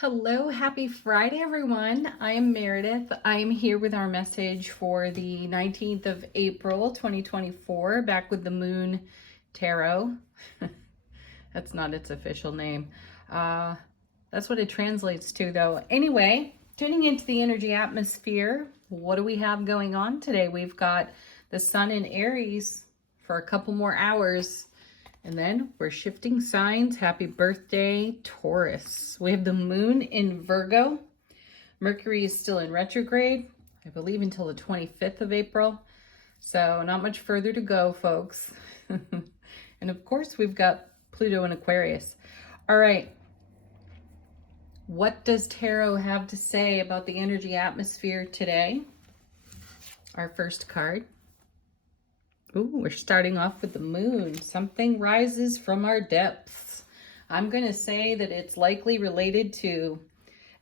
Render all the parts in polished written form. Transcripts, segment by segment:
Hello, happy Friday, everyone. I am Meredith. I am here with our message for the 19th of April, 2024, back with the Moon Tarot. That's not its official name. Uh, that's what it translates to, though. Anyway, tuning into the energy atmosphere, what do we have going on today? We've got the Sun in Aries for a couple more hours. And then we're shifting signs. Happy birthday, Taurus. We have the moon in Virgo. Mercury is still in retrograde, I believe until the 25th of April. So not much further to go, folks. And of course, we've got Pluto in Aquarius. All right. What does Tarot have to say about the energy atmosphere today? Our first card. Ooh, we're starting off with the moon. Something rises from our depths. I'm going to say that it's likely related to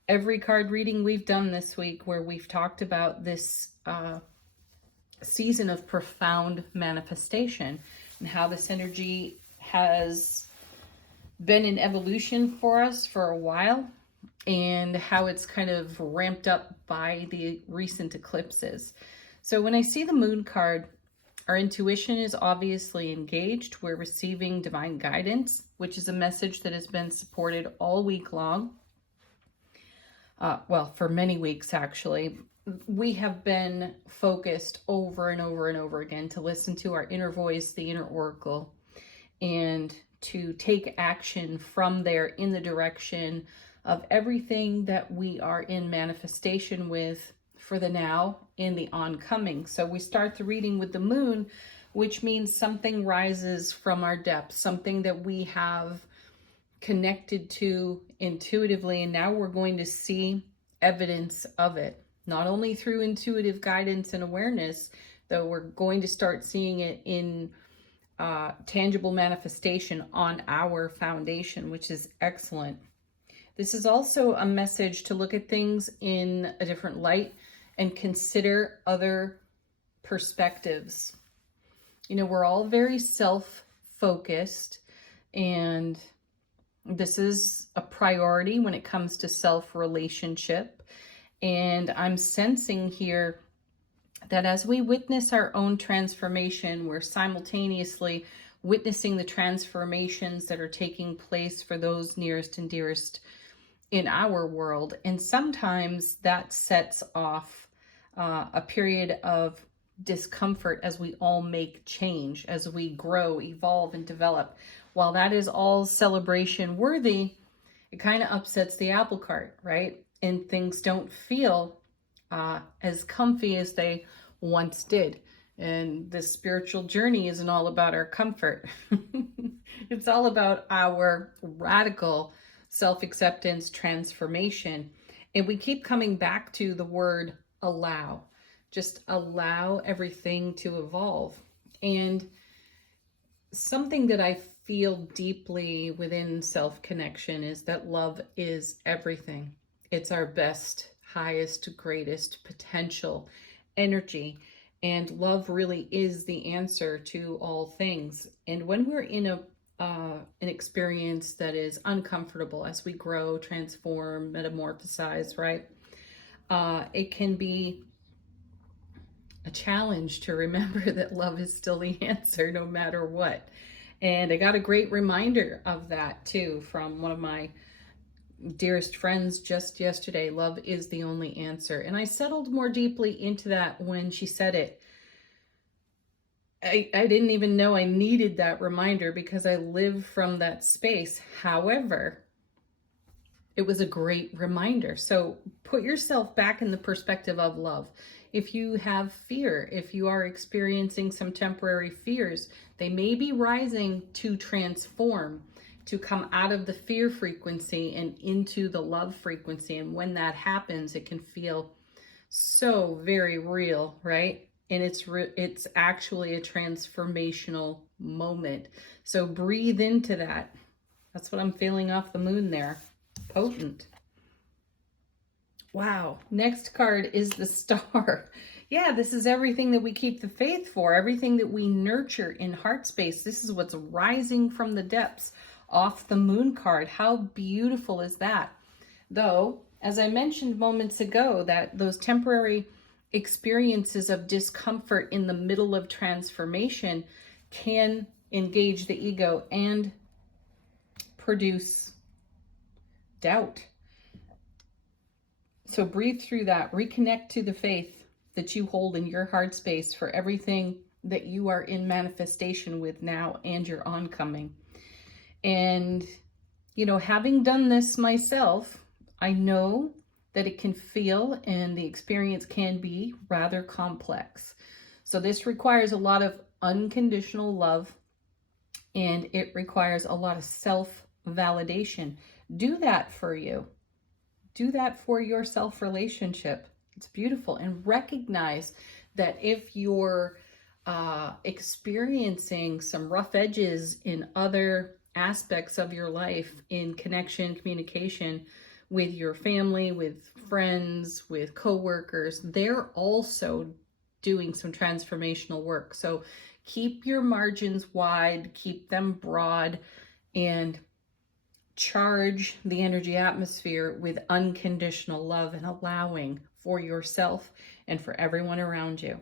every card reading we've done this week where we've talked about this season of profound manifestation and how this energy has been in evolution for us for a while and how it's kind of ramped up by the recent eclipses. So when I see the moon card, our intuition is obviously engaged. We're receiving divine guidance, which is a message that has been supported all week long. Well, for many weeks, actually. We have been focused over and over and over again to listen to our inner voice, the inner oracle, and to take action from there in the direction of everything that we are in manifestation with for the now and the oncoming. So we start the reading with the moon, which means something rises from our depths, something that we have connected to intuitively, and now we're going to see evidence of it, not only through intuitive guidance and awareness, though we're going to start seeing it in tangible manifestation on our foundation, which is excellent. This is also a message to look at things in a different light and consider other perspectives. You know, we're all very self-focused, and this is a priority when it comes to self-relationship. And I'm sensing here that as we witness our own transformation, we're simultaneously witnessing the transformations that are taking place for those nearest and dearest in our world. And sometimes that sets off a period of discomfort as we all make change, as we grow, evolve, and develop. While that is all celebration worthy, it kind of upsets the apple cart, right? And things don't feel as comfy as they once did. And the spiritual journey isn't all about our comfort. It's all about our radical self-acceptance, transformation. And we keep coming back to the word allow. Just allow everything to evolve. And something that I feel deeply within self-connection is that love is everything. It's our best, highest, greatest potential energy. And love really is the answer to all things. And when we're in an experience that is uncomfortable as we grow, transform, metamorphosize, right? It can be a challenge to remember that love is still the answer no matter what. And I got a great reminder of that too from one of my dearest friends just yesterday. Love is the only answer. And I settled more deeply into that when she said it. I didn't even know I needed that reminder because I live from that space. However, it was a great reminder. So put yourself back in the perspective of love. If you have fear, if you are experiencing some temporary fears, they may be rising to transform, to come out of the fear frequency and into the love frequency. And when that happens, it can feel so very real, right? And it's actually a transformational moment. So breathe into that. That's what I'm feeling off the moon there. Potent. Wow. Next card is the Star. Yeah, this is everything that we keep the faith for, everything that we nurture in heart space. This is what's rising from the depths off the moon card. How beautiful is that? Though, as I mentioned moments ago, that those temporary experiences of discomfort in the middle of transformation can engage the ego and produce doubt. So breathe through that, reconnect to the faith that you hold in your heart space for everything that you are in manifestation with now and your oncoming. And, having done this myself, I know that it can feel and the experience can be rather complex. So this requires a lot of unconditional love, and it requires a lot of self-validation. Do that for you. Do that for your self-relationship. It's beautiful. And recognize that if you're experiencing some rough edges in other aspects of your life, in connection, communication with your family, with friends, with coworkers, they're also doing some transformational work. So keep your margins wide, keep them broad, and charge the energy atmosphere with unconditional love and allowing for yourself and for everyone around you.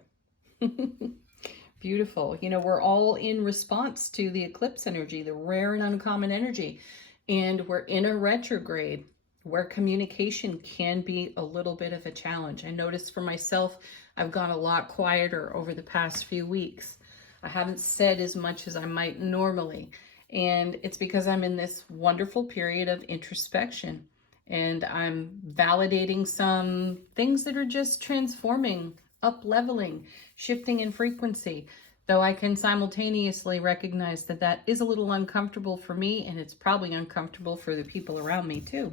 Beautiful. We're all in response to the eclipse energy, the rare and uncommon energy, and we're in a retrograde where communication can be a little bit of a challenge. I noticed for myself, I've gone a lot quieter over the past few weeks. I haven't said as much as I might normally. And it's because I'm in this wonderful period of introspection, and I'm validating some things that are just transforming, up-leveling, shifting in frequency. Though I can simultaneously recognize that that is a little uncomfortable for me, and it's probably uncomfortable for the people around me too.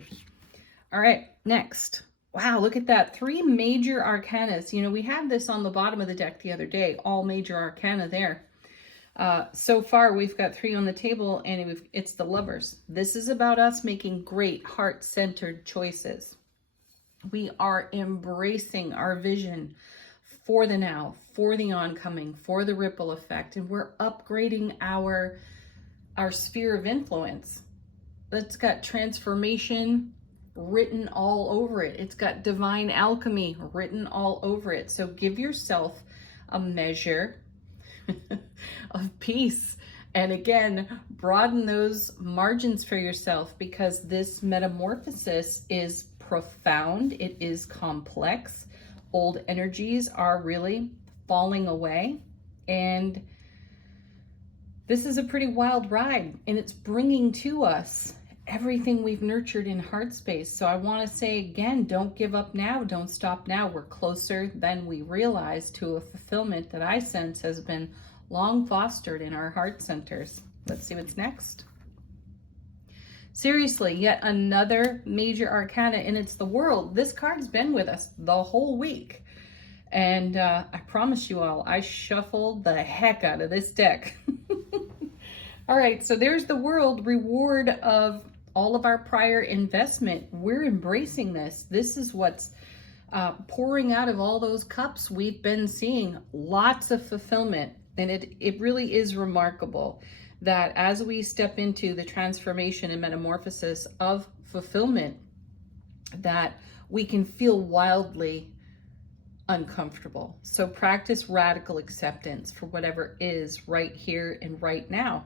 All right, next. Wow, look at that. 3 major arcanas. We had this on the bottom of the deck the other day, all major arcana there. So far, we've got 3 on the table, and it's the Lovers. This is about us making great heart-centered choices. We are embracing our vision for the now, for the oncoming, for the ripple effect, and we're upgrading our sphere of influence. It's got transformation written all over it. It's got divine alchemy written all over it. So give yourself a measure of peace. And again, broaden those margins for yourself, because this metamorphosis is profound. It is complex. Old energies are really falling away. And this is a pretty wild ride, and it's bringing to us everything we've nurtured in heart space. So I want to say again, don't give up now. Don't stop now. We're closer than we realize to a fulfillment that I sense has been long fostered in our heart centers. Let's see what's next. Seriously, yet another major arcana, and it's the World. This card's been with us the whole week. And I promise you all, I shuffled the heck out of this deck. All right, so there's the World, reward of all of our prior investment. We're embracing this. This is what's pouring out of all those cups we've been seeing. Lots of fulfillment. And it really is remarkable that as we step into the transformation and metamorphosis of fulfillment, that we can feel wildly uncomfortable. So practice radical acceptance for whatever is right here and right now.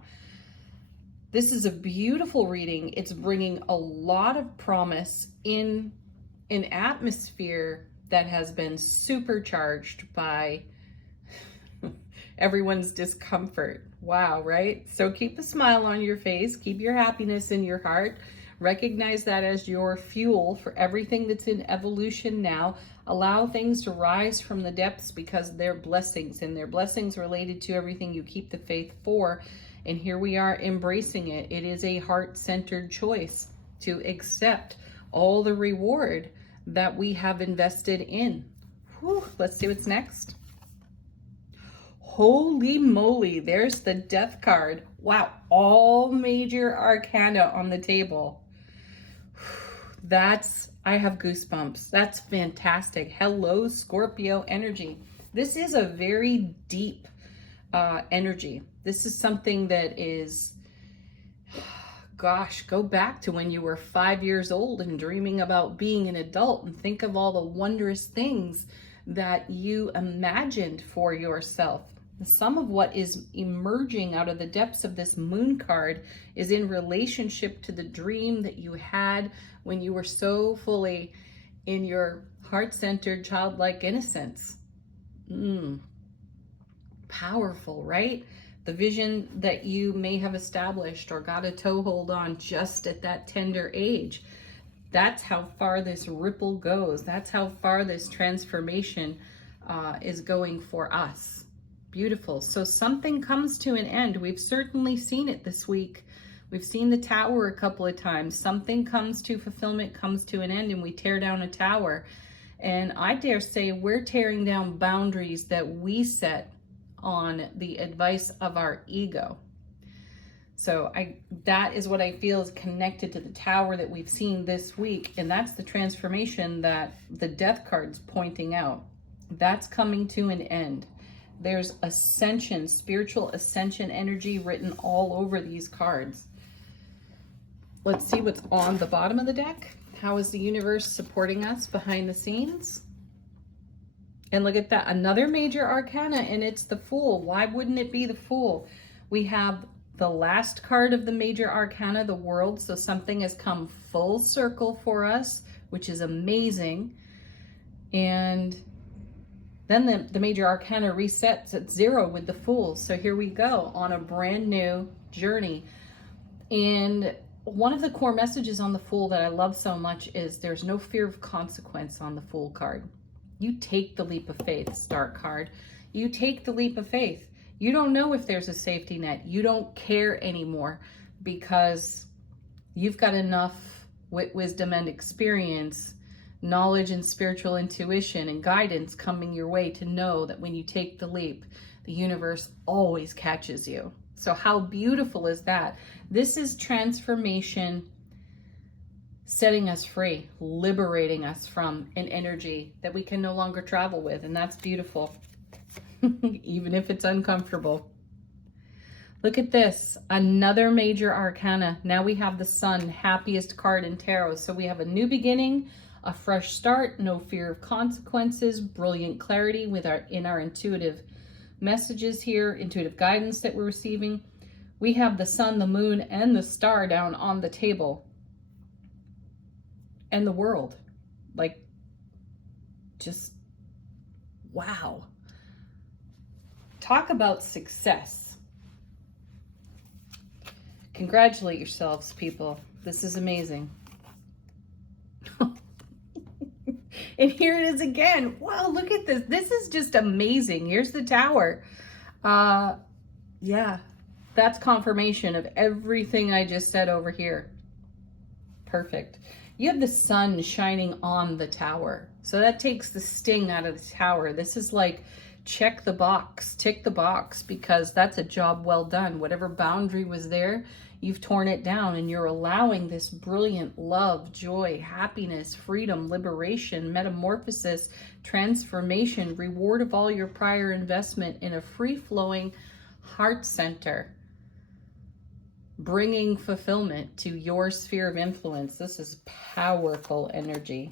This is a beautiful reading. It's bringing a lot of promise in an atmosphere that has been supercharged by everyone's discomfort. Wow, right? So keep a smile on your face, keep your happiness in your heart, recognize that as your fuel for everything that's in evolution now. Allow things to rise from the depths because they're blessings, and they're blessings related to everything you keep the faith for. And here we are embracing it. It is a heart-centered choice to accept all the reward that we have invested in. Whew, let's see what's next. Holy moly, there's the Death card. Wow, all major arcana on the table. I have goosebumps. That's fantastic. Hello, Scorpio energy. This is a very deep energy. This is something that is gosh, go back to when you were 5 years old and dreaming about being an adult, and think of all the wondrous things that you imagined for yourself. Some of what is emerging out of the depths of this moon card is in relationship to the dream that you had when you were so fully in your heart-centered, childlike innocence. Powerful, right? The vision that you may have established or got a toehold on just at that tender age. That's how far this ripple goes. That's how far this transformation is going for us. Beautiful. So something comes to an end. We've certainly seen it this week. We've seen the tower a couple of times. Something comes to fulfillment, comes to an end, and we tear down a tower. And I dare say we're tearing down boundaries that we set on the advice of our ego. So that is what I feel is connected to the tower that we've seen this week. And that's the transformation that the death card's pointing out. That's coming to an end. There's ascension, spiritual ascension energy written all over these cards. Let's see what's on the bottom of the deck. How is the universe supporting us behind the scenes? And look at that, another major arcana, and it's the Fool. Why wouldn't it be the Fool? We have the last card of the major arcana, the World. So something has come full circle for us, which is amazing. And then the major arcana resets at 0 with the Fool. So here we go on a brand new journey. And one of the core messages on the Fool that I love so much is there's no fear of consequence on the Fool card. You take the leap of faith, Star card. You take the leap of faith. You don't know if there's a safety net. You don't care anymore because you've got enough wisdom and experience, knowledge and spiritual intuition and guidance coming your way to know that when you take the leap, the universe always catches you. So how beautiful is that? This is transformation, setting us free, liberating us from an energy that we can no longer travel with. And that's beautiful, even if it's uncomfortable. Look at this, another major arcana. Now we have the Sun, happiest card in tarot. So we have a new beginning, a fresh start, no fear of consequences, brilliant clarity in our intuitive messages here, intuitive guidance that we're receiving. We have the Sun, the Moon, and the Star down on the table. And the World. Like, just, wow. Talk about success. Congratulate yourselves, people. This is amazing. And here it is again. Wow, look at this. This is just amazing. Here's the tower. Yeah, that's confirmation of everything I just said over here. Perfect. You have the sun shining on the tower. So that takes the sting out of the tower. This is like, check the box, tick the box, because that's a job well done. Whatever boundary was there, you've torn it down, and you're allowing this brilliant love, joy, happiness, freedom, liberation, metamorphosis, transformation, reward of all your prior investment in a free-flowing heart center, bringing fulfillment to your sphere of influence. This is powerful energy.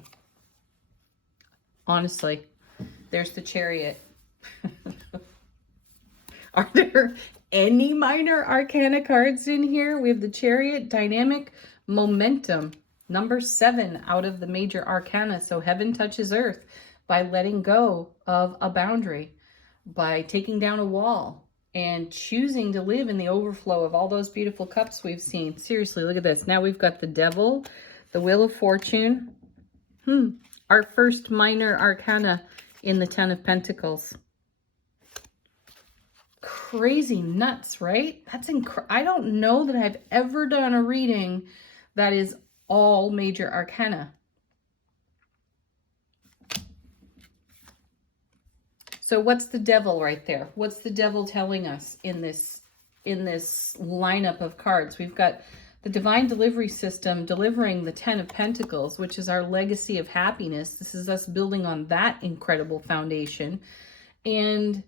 Honestly, there's the Chariot. Are there any minor arcana cards in here? We have the Chariot, dynamic momentum, number 7 out of the major arcana. So heaven touches earth by letting go of a boundary, by taking down a wall, and choosing to live in the overflow of all those beautiful cups we've seen. Seriously, look at this. Now we've got the Devil, the Wheel of Fortune. Our first minor arcana in the Ten of Pentacles. Crazy nuts, right? That's I don't know that I've ever done a reading that is all major arcana. So what's the Devil right there? What's the Devil telling us in this lineup of cards? We've got the Divine Delivery System delivering the Ten of Pentacles, which is our legacy of happiness. This is us building on that incredible foundation. And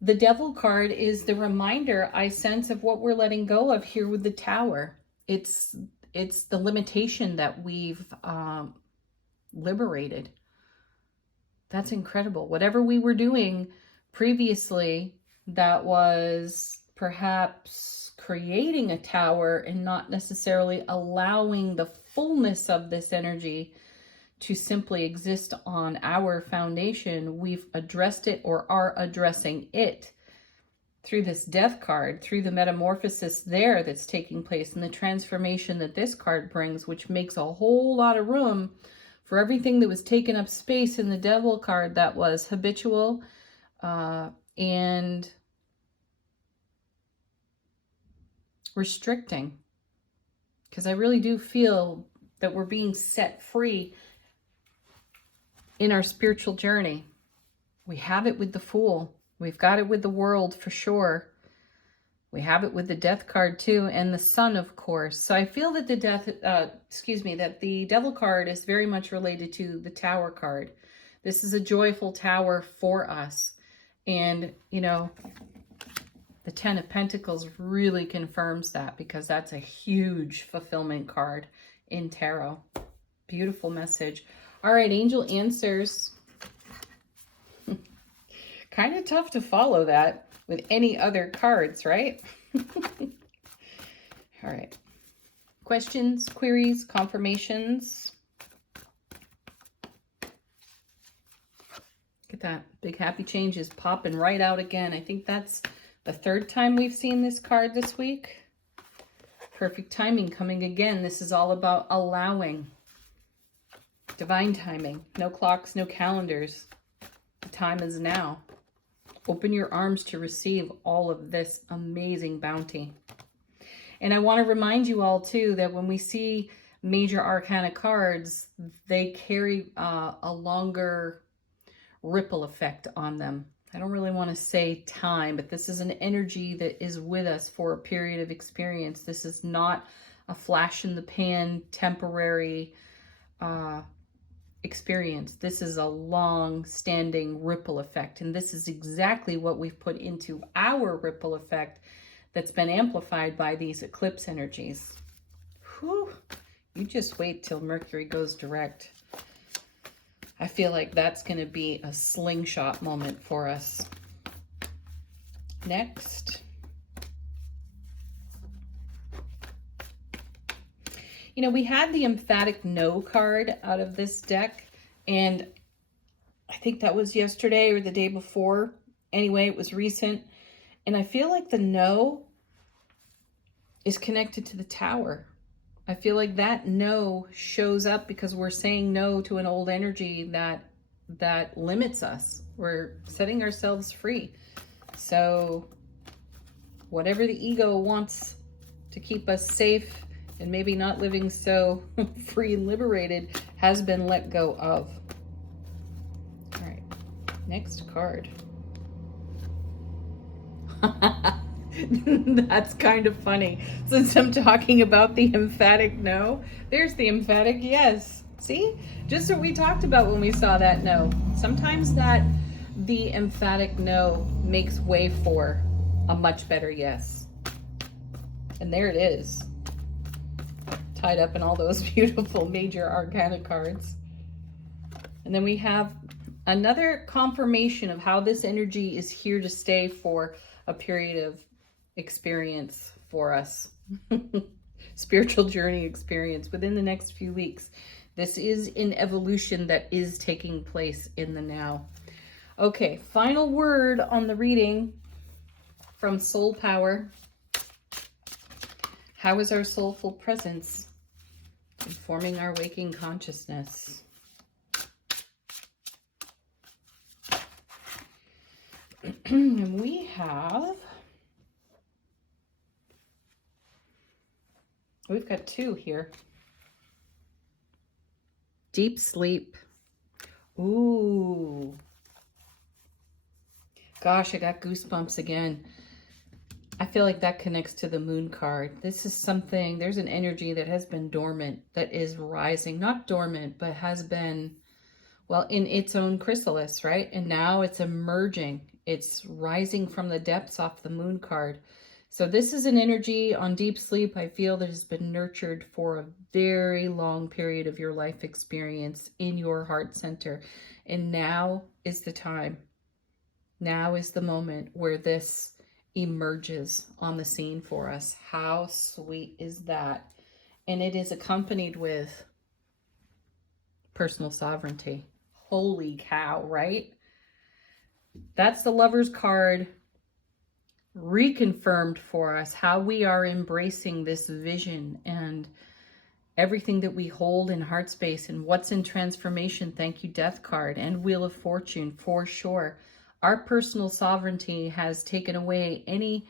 the Devil card is the reminder, I sense, of what we're letting go of here with the Tower. It's the limitation that we've liberated. That's incredible. Whatever we were doing previously that was perhaps creating a tower and not necessarily allowing the fullness of this energy to simply exist on our foundation, we've addressed it or are addressing it through this death card, through the metamorphosis there that's taking place and the transformation that this card brings, which makes a whole lot of room for everything that was taking up space in the devil card that was habitual and restricting. Because I really do feel that we're being set free in our spiritual journey. We have it with the Fool. We've got it with the World for sure. We have it with the Death card too, and the Sun, of course. So I feel that that the Devil card is very much related to the Tower card. This is a joyful tower for us. And, you know, the Ten of Pentacles really confirms that, because that's a huge fulfillment card in tarot. Beautiful message. All right, angel answers. Kind of tough to follow that with any other cards, right? All right. Questions, queries, confirmations. Look at that. Big happy change is popping right out again. I think that's the third time we've seen this card this week. Perfect timing coming again. This is all about allowing. Divine timing. No clocks, no calendars. The time is now. Open your arms to receive all of this amazing bounty. And I want to remind you all too that when we see major arcana cards, they carry a longer ripple effect on them. I don't really want to say time, but this is an energy that is with us for a period of experience. This is not a flash in the pan, temporary experience. This is a long-standing ripple effect, and this is exactly what we've put into our ripple effect that's been amplified by these eclipse energies. Whew. You just wait till Mercury goes direct. I feel like that's going to be a slingshot moment for us. Next. You know, we had the emphatic no card out of this deck, and I think that was yesterday or the day before. Anyway, it was recent. And I feel like the no is connected to the Tower. I feel like that no shows up because we're saying no to an old energy that limits us. We're setting ourselves free. So whatever the ego wants to keep us safe and maybe not living so free and liberated has been let go of. All right, next card. That's kind of funny. Since I'm talking about the emphatic no, there's the emphatic yes. See? Just what we talked about when we saw that no. Sometimes the emphatic no makes way for a much better yes. And there it is. Tied up in all those beautiful major arcana cards. And then we have another confirmation of how this energy is here to stay for a period of experience for us. Spiritual journey experience within the next few weeks. This is an evolution that is taking place in the now. Okay, final word on the reading from Soul Power. How is our soulful presence informing our waking consciousness? And we've got two here. Deep sleep. Ooh. Gosh, I got goosebumps again. I feel like that connects to the Moon card. This is something, there's an energy that has been dormant, that is rising. Not dormant, but has been, well, in its own chrysalis, right? And now it's emerging. It's rising from the depths off the Moon card So this is an energy on deep sleep, I feel, that has been nurtured for a very long period of your life experience in your heart center. And now is the time. Now is the moment where this emerges on the scene for us. How sweet is that? And it is accompanied with personal sovereignty. Holy cow, right? That's the Lover's card reconfirmed for us, how we are embracing this vision and everything that we hold in heart space and what's in transformation. Thank you, Death card, and Wheel of Fortune, for sure. Our personal sovereignty has taken away any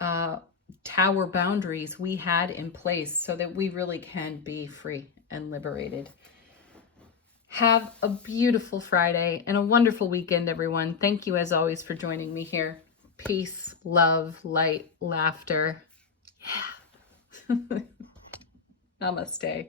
tower boundaries we had in place so that we really can be free and liberated. Have a beautiful Friday and a wonderful weekend, everyone. Thank you, as always, for joining me here. Peace, love, light, laughter. Yeah. Namaste.